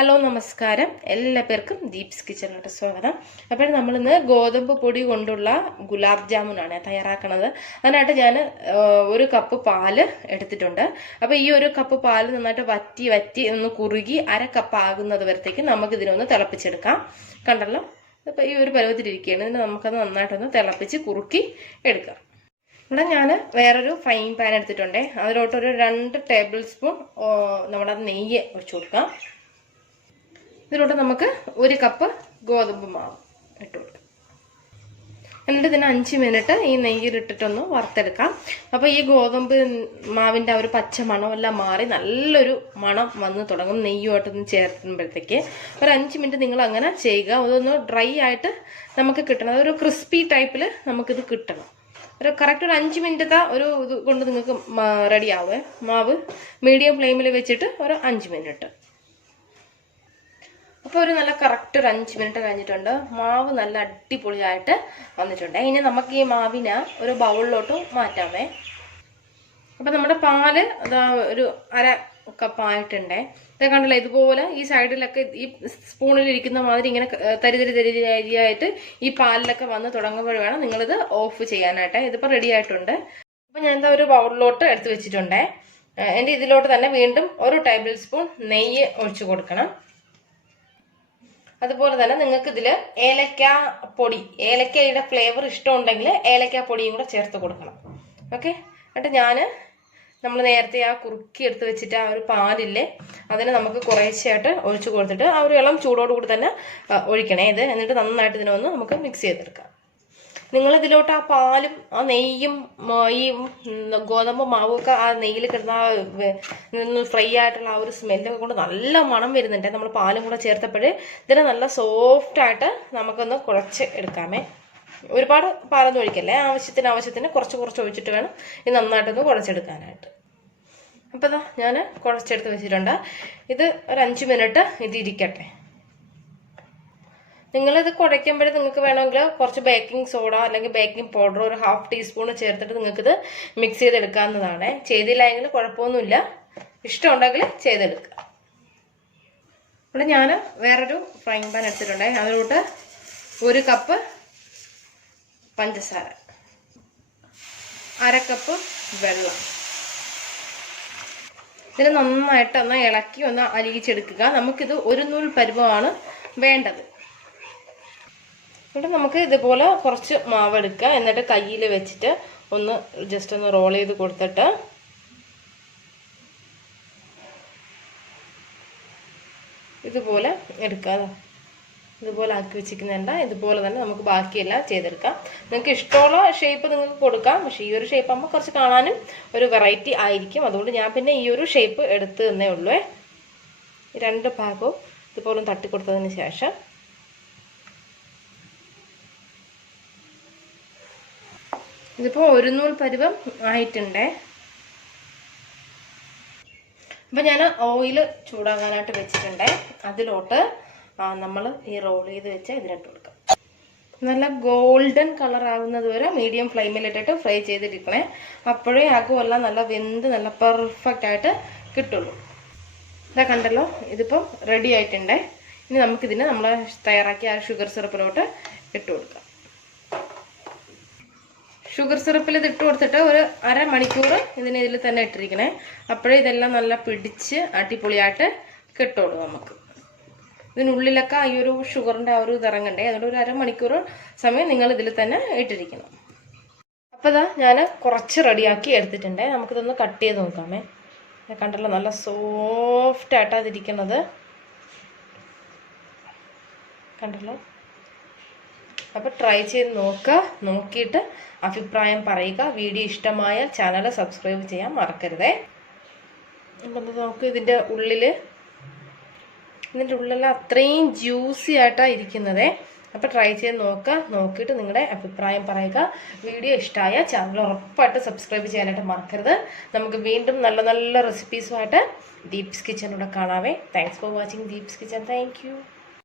Hello നമസ്കാരം, എല്ലാവർക്കും ദീപ്സ് കിച്ചണിലോട്ട് സ്വാഗതം. അപ്പോൾ നമ്മളിന്ന് ഗോതമ്പ് പൊടി കൊണ്ടുള്ള ഗുലാബ് ജാമുനാണ് തയ്യാറാക്കുന്നത്. അതിനായിട്ട് ഞാൻ 1 കപ്പ് പാല് എടുത്തിട്ടുണ്ട്. അപ്പോൾ ഈ 1 കപ്പ് പാല് നന്നായിട്ട് വറ്റി ഒന്ന് കുറുകി 1/2 കപ്പ് ആകുന്നത് വരത്തേക്ക് നമുക്ക് ഇതിനൊന്ന് തിളപ്പിച്ചെടുക്കാം. കണ്ടല്ലോ, അപ്പോൾ ഈ ഒരു പരുവത്തിലിരിക്കുകയാണ്. ഇതിന് നമുക്കത് നന്നായിട്ടൊന്ന് തിളപ്പിച്ച് കുറുക്കി എടുക്കാം. ഇവിടെ ഞാൻ വേറൊരു ഫ്രൈങ് പാൻ എടുത്തിട്ടുണ്ട്. അതിലോട്ടൊരു 2 ടേബിൾ സ്പൂൺ നമ്മുടെ നെയ്യ് ഒഴിച്ചു കൊടുക്കാം. ഇതിലോട്ട് നമുക്ക് 1 കപ്പ് ഗോതമ്പ് മാവ് ഇട്ട് കൊടുക്കാം. എന്നിട്ട് ഇതിന് 5 മിനിറ്റ് ഈ നെയ്യിലിട്ടിട്ടൊന്ന് വറുത്തെടുക്കാം. അപ്പോൾ ഈ ഗോതമ്പ് മാവിൻ്റെ ആ ഒരു പച്ച മണമെല്ലാം മാറി നല്ലൊരു മണം വന്ന് തുടങ്ങും. നെയ്യുമായിട്ടൊന്ന് ചേർക്കുമ്പോഴത്തേക്ക് ഒരു 5 മിനിറ്റ് നിങ്ങൾ അങ്ങനെ ചെയ്യുക. അതൊന്ന് ഡ്രൈ ആയിട്ട് നമുക്ക് കിട്ടണം. അതൊരു ക്രിസ്പി ടൈപ്പിൽ നമുക്കിത് കിട്ടണം. ഒരു കറക്റ്റ് ഒരു 5 മിനിറ്റത്തെ ഒരു ഇത് കൊണ്ട് നിങ്ങൾക്ക് റെഡി ആവുമേ. മാവ് മീഡിയം ഫ്ലെയിമിൽ വെച്ചിട്ട് ഒരു 5 മിനിറ്റ്. അപ്പോൾ ഒരു നല്ല കറക്റ്റ് ഒരു 5 മിനിറ്റ് കഴിഞ്ഞിട്ടുണ്ട്. മാവ് നല്ല അടിപൊളിയായിട്ട് വന്നിട്ടുണ്ട്. ഇനി നമുക്ക് ഈ മാവിനെ ഒരു ബൗളിലോട്ട് മാറ്റാമേ. അപ്പം നമ്മുടെ പാല് അതാ ഒരു 1/2 കപ്പായിട്ടുണ്ട്. ഇതൊക്കെ കണ്ടല്ലോ, ഇതുപോലെ ഈ സൈഡിലൊക്കെ ഈ സ്പൂണിലിരിക്കുന്ന മാതിരി ഇങ്ങനെ തരിതരിയായിട്ട് ഈ പാലിലൊക്കെ വന്ന് തുടങ്ങുമ്പോൾ വേണം നിങ്ങളിത് ഓഫ് ചെയ്യാനായിട്ട്. ഇതിപ്പോൾ റെഡി ആയിട്ടുണ്ട്. അപ്പം ഞാൻ എന്താ ഒരു ബൗളിലോട്ട് എടുത്ത് വെച്ചിട്ടുണ്ട്. എൻ്റെ ഇതിലോട്ട് തന്നെ വീണ്ടും 1 ടേബിൾ സ്പൂൺ നെയ്യ് ഒഴിച്ചു കൊടുക്കണം. അതുപോലെ തന്നെ നിങ്ങൾക്ക് ഇതിൽ പൊടി, ഏലക്കയുടെ ഫ്ലേവർ ഇഷ്ടമുണ്ടെങ്കിൽ ഏലക്ക പൊടിയും കൂടെ ചേർത്ത് കൊടുക്കണം. ഓക്കെ, എന്നിട്ട് നമ്മൾ നേരത്തെ ആ കുറുക്കി എടുത്ത് വെച്ചിട്ട് ആ ഒരു പാലില്ലേ, അതിന് നമുക്ക് കുറേശ്ശായിട്ട് ഒഴിച്ചു കൊടുത്തിട്ട് ആ ഒരു ഇളം ചൂടോടുകൂടി തന്നെ ഒഴിക്കണേ ഇത്. എന്നിട്ട് നന്നായിട്ട് ഇതിനൊന്ന് നമുക്ക് മിക്സ് ചെയ്തെടുക്കാം. നിങ്ങളിതിലോട്ട് ആ പാലും ആ നെയ്യും ഈ ഗോതമ്പ് മാവൊക്കെ ആ നെയ്യിൽ കിടന്ന ഫ്രൈ ആയിട്ടുള്ള ആ ഒരു സ്മെല്ലൊക്കെ കൊണ്ട് നല്ല മണം വരുന്നുണ്ട്. നമ്മൾ പാലും കൂടെ ചേർത്തപ്പോഴേ ഇതിനെ നല്ല സോഫ്റ്റായിട്ട് നമുക്കൊന്ന് കുഴച്ച് എടുക്കാമേ. ഒരുപാട് പാലൊന്നും ഒഴിക്കല്ലേ, ആവശ്യത്തിന് കുറച്ച് ഒഴിച്ചിട്ട് വേണം ഇത് നന്നായിട്ടൊന്ന് കുഴച്ചെടുക്കാനായിട്ട്. അപ്പോൾ ഇതാ ഞാൻ കുഴച്ചെടുത്ത് വെച്ചിട്ടുണ്ട്. ഇത് ഒരു 5 മിനിറ്റ് ഇതിരിക്കട്ടെ. നിങ്ങളിത് കുഴയ്ക്കുമ്പോഴേ നിങ്ങൾക്ക് വേണമെങ്കിൽ കുറച്ച് ബേക്കിംഗ് സോഡ അല്ലെങ്കിൽ ബേക്കിംഗ് പൗഡർ ഒരു 1/2 ടീസ്പൂൺ ചേർത്തിട്ട് നിങ്ങൾക്കിത് മിക്സ് ചെയ്തെടുക്കാവുന്നതാണ്. ചെയ്തില്ലെങ്കിൽ കുഴപ്പമൊന്നുമില്ല, ഇഷ്ടമുണ്ടെങ്കിൽ ചെയ്തെടുക്കുക. ഇവിടെ ഞാൻ വേറൊരു ഫ്രൈങ് പാൻ എടുത്തിട്ടുണ്ട്. അതിലോട്ട് 1 കപ്പ് പഞ്ചസാര, 1/2 കപ്പ് വെള്ളം. ഇതിന് നന്നായിട്ട് ഒന്ന് ഇളക്കി ഒന്ന് അലിയിച്ചെടുക്കുക. നമുക്കിത് 1 നൂൽ പരുവമാണ് വേണ്ടത്. എന്നിട്ട് നമുക്ക് ഇതുപോലെ കുറച്ച് മാവ് എടുക്കുക. എന്നിട്ട് കയ്യിൽ വെച്ചിട്ട് ഒന്ന് ജസ്റ്റ് ഒന്ന് റോൾ ചെയ്ത് കൊടുത്തിട്ട് ഇതുപോലെ എടുക്കുക. ഇതുപോലെ ആക്കി വെച്ചിരിക്കുന്നുണ്ട്. ഇതുപോലെ തന്നെ നമുക്ക് ബാക്കിയെല്ലാം ചെയ്തെടുക്കാം. നിങ്ങൾക്ക് ഇഷ്ടമുള്ള ഷേപ്പ് നിങ്ങൾക്ക് കൊടുക്കാം. പക്ഷേ ഈ ഒരു ഷേപ്പ് ആകുമ്പോൾ കുറച്ച് കാണാനും ഒരു വെറൈറ്റി ആയിരിക്കും. അതുകൊണ്ട് ഞാൻ പിന്നെ ഈ ഒരു ഷേപ്പ് എടുത്ത് തന്നേ ഉള്ളൂ. 2 ഭാഗവും ഇതുപോലെ തട്ടി കൊടുത്തതിന് ശേഷം ഇതിപ്പോൾ 1 നൂൽ പരുവം ആയിട്ടുണ്ട്. അപ്പം ഞാൻ ഓയിൽ ചൂടാകാനായിട്ട് വെച്ചിട്ടുണ്ട്. അതിലോട്ട് നമ്മൾ ഈ റോൾ ചെയ്ത് വെച്ച് ഇതിനിട്ട് കൊടുക്കാം. നല്ല ഗോൾഡൻ കളർ ആകുന്നത് വരെ മീഡിയം ഫ്ലെയിമിലിട്ടിട്ട് ഫ്രൈ ചെയ്തിരിക്കണേ. അപ്പോഴേ അകമെല്ലാം നല്ല വെന്ത് നല്ല പെർഫെക്റ്റ് ആയിട്ട് കിട്ടുള്ളൂ. ഇതാ കണ്ടല്ലോ, ഇതിപ്പം റെഡി ആയിട്ടുണ്ട്. ഇനി നമുക്കിതിന് നമ്മൾ തയ്യാറാക്കിയ ആ ഷുഗർ സിറപ്പിലോട്ട് ഇട്ട് കൊടുക്കാം. ഷുഗർ സിറപ്പിൽ ഇത് ഇട്ട് കൊടുത്തിട്ട് ഒരു 1/2 മണിക്കൂർ ഇതിൽ തന്നെ ഇട്ടിരിക്കണേ. അപ്പോഴേ ഇതെല്ലാം നല്ല പിടിച്ച് അടിപൊളിയായിട്ട് കിട്ടുള്ളൂ. നമുക്ക് ഇതിനുള്ളിലൊക്കെ ഈ ഒരു ഷുഗറിൻ്റെ ആ ഒരു ഇറങ്ങണ്ടേ. അതുകൊണ്ട് ഒരു 1/2 മണിക്കൂർ സമയം നിങ്ങൾ ഇതിൽ തന്നെ ഇട്ടിരിക്കണം. അപ്പോൾ ഇതാ ഞാൻ കുറച്ച് റെഡിയാക്കി എടുത്തിട്ടുണ്ട്. നമുക്കിതൊന്ന് കട്ട് ചെയ്ത് നോക്കാമേ. കണ്ടല്ലോ, നല്ല സോഫ്റ്റായിട്ടാണ് അതിരിക്കുന്നത്. കണ്ടല്ലോ. അപ്പോൾ ട്രൈ ചെയ്ത് നോക്കുക. നോക്കിയിട്ട് അഭിപ്രായം പറയുക. വീഡിയോ ഇഷ്ടമായാൽ ചാനൽ സബ്സ്ക്രൈബ് ചെയ്യാൻ മറക്കരുതേ. അപ്പം നമുക്ക് ഇതിൻ്റെ ഉള്ളിലെല്ലാം അത്രയും ജ്യൂസി ആയിട്ടാണ് ഇരിക്കുന്നത്. അപ്പോൾ ട്രൈ ചെയ്ത് നോക്കുക. നോക്കിയിട്ട് നിങ്ങളുടെ അഭിപ്രായം പറയുക. വീഡിയോ ഇഷ്ടമായ ചാനൽ ഉറപ്പായിട്ട് സബ്സ്ക്രൈബ് ചെയ്യാനായിട്ട് മറക്കരുത്. നമുക്ക് വീണ്ടും നല്ല നല്ല റെസിപ്പീസുമായിട്ട് ദീപ്സ് കിച്ചണിലൂടെ കാണാവേ. Thanks for watching Deeps kitchen. Thank U.